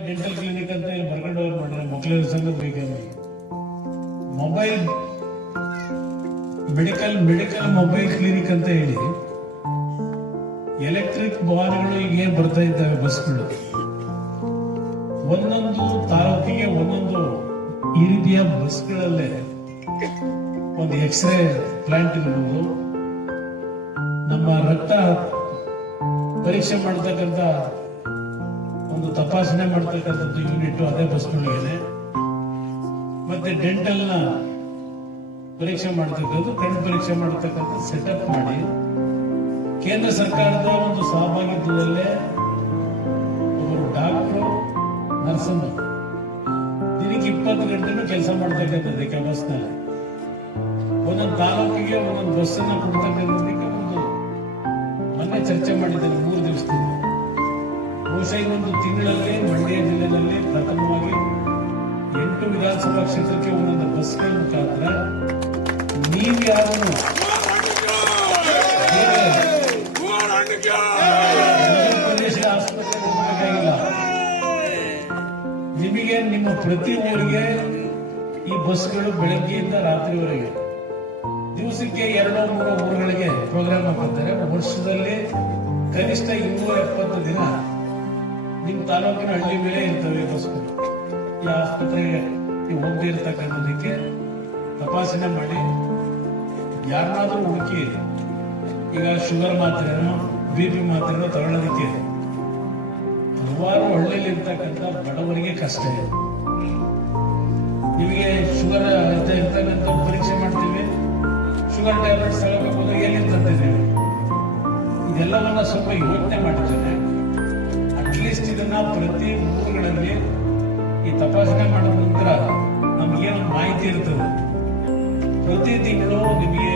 Dental clinic ಅಂತ ಇಲ್ಲಿ ಬರ್ಕೊಂಡು ಹೋಗಿ ಮಾಡ್ರೆ ಮಕ್ಕಳ ಸಂಘದ mobile medical medical mobile clinic ಅಂತ ಹೇಳಿ ಎಲೆಕ್ಟ್ರಿಕ್ ವಾಹನಗಳು ಈಗ ಬರ್ತಾ ಇದ್ದಾವೆ ಬಸ್ಗಳು? ಒಂದೊಂದು ತಾಲೂಕಿಗೆ ಒಂದೊಂದು ಈ ರೀತಿಯ ಬಸ್ಗಳಲ್ಲೇ ಒಂದು ಎಕ್ಸ್ರೇ ಪ್ಲಾಂಟ್ ಇರಬಹುದು ನಮ್ಮ ರಕ್ತ ಪರೀಕ್ಷೆ ಮಾಡ್ತಕ್ಕಂಥ ಒಂದು ತಪಾಸಣೆ ಮಾಡ್ತಕ್ಕಂಥದ್ದು ಯೂನಿಟ್ ಅದೇ ಬಸ್ಗಳಿಗೆ ಮತ್ತೆ ಡೆಂಟಲ್ನ ಪರೀಕ್ಷೆ ಮಾಡ್ತಕ್ಕಂಥದ್ದು ಕಣ್ಣು ಪರೀಕ್ಷೆ ಮಾಡ್ತಕ್ಕಂಥ ಸೆಟಪ್ ಮಾಡಿ. ಕೇಂದ್ರ ಸರ್ಕಾರದ ಒಂದು ಸಹಭಾಗಿತ್ವದಲ್ಲೇ ಒಬ್ಬರು ಡಾಕ್ಟ್ರು ನರ್ಸನ್ನು ದಿನಕ್ಕೆ ಇಪ್ಪತ್ತು ಗಂಟೆನೂ ಕೆಲಸ ಮಾಡ್ತಕ್ಕಂಥದ್ದಕ್ಕೆ ಬಸ್ನಲ್ಲಿ ಒಂದೊಂದು ತಾಲೂಕಿಗೆ ಒಂದೊಂದು ಬಸ್ಸನ್ನು ಕೊಡ್ತಕ್ಕಂಥದ್ದಕ್ಕೆ ಒಂದು ಮೊನ್ನೆ ಚರ್ಚೆ ಮಾಡಿದ್ದೇನೆ ಬಹುಶಃ ಒಂದು ತಿಂಗಳಲ್ಲಿ ಮಂಡ್ಯ ಜಿಲ್ಲೆಯಲ್ಲಿ ಪ್ರಥಮವಾಗಿ ಎಂಟು ವಿಧಾನಸಭಾ ಕ್ಷೇತ್ರಕ್ಕೆ ಒಂದೊಂದು ಬಸ್ಗಳ ಮುಖಾಂತರ ನೀವ್ಯಾರು ಪ್ರದೇಶದ ಆಸ್ಪತ್ರೆಗೆ ಹೋಗಬೇಕಾಗಿಲ್ಲ ನಿಮಗೆ ನಿಮ್ಮ ಪ್ರತಿ ಊರಿಗೆ ಈ ಬಸ್ಗಳು ಬೆಳಗ್ಗೆಯಿಂದ ರಾತ್ರಿವರೆಗೆ ದಿವಸಕ್ಕೆ ಎರಡೋ ಮೂರೋ ಊರುಗಳಿಗೆ ಪ್ರೋಗ್ರಾಮ್ ಬರ್ತಾರೆ ವರ್ಷದಲ್ಲಿ ಕನಿಷ್ಠ ಇನ್ನೂರ ಎಪ್ಪತ್ತು ದಿನ ತಾಲೂಕಿನ ಹಳ್ಳಿ ಮೇಲೆ ಇರ್ತವೆ ಬಸ್ಗಳು ಈ ಆಸ್ಪತ್ರೆಗೆ ನೀವು ಹೋಗದೇ ತಪಾಸಣೆ ಮಾಡಿ ಯಾರನ್ನಾದ್ರೂ ಹುಡುಕಿ ಈಗ ಶುಗರ್ ಮಾತ್ರೆನೋ ಬಿ ಪಿ ಮಾತ್ರೆನೋ ತಗೊಳ್ಳೋದಕ್ಕೆ ಹಲವಾರು ಹಳ್ಳಿಯಲ್ಲಿ ಇರ್ತಕ್ಕಂಥ ಬಡವರಿಗೆ ಕಷ್ಟ ಇದೆ. ನಿಮಗೆ ಶುಗರ್ ಇರ್ತಕ್ಕಂಥ ಪರೀಕ್ಷೆ ಮಾಡ್ತೀವಿ. ಶುಗರ್ ಟ್ಯಾಬ್ಲೆಟ್ಸ್ ತಗೋಬೇಕು ಎಲ್ಲಿ ತಂದಿದ್ದೀವಿ ಇದೆಲ್ಲವನ್ನ ಸ್ವಲ್ಪ ಯೋಚನೆ ಮಾಡಿದ್ದೇನೆ. ಇದನ್ನ ಪ್ರತಿ ಊರುಗಳಲ್ಲಿ ಈ ತಪಾಸಣೆ ಮಾಡಿದ ನಂತರ ನಮ್ಗೇನೊಂದು ಮಾಹಿತಿ ಇರ್ತದೆ. ಪ್ರತಿ ತಿಂಗಳು ನಿಮಗೆ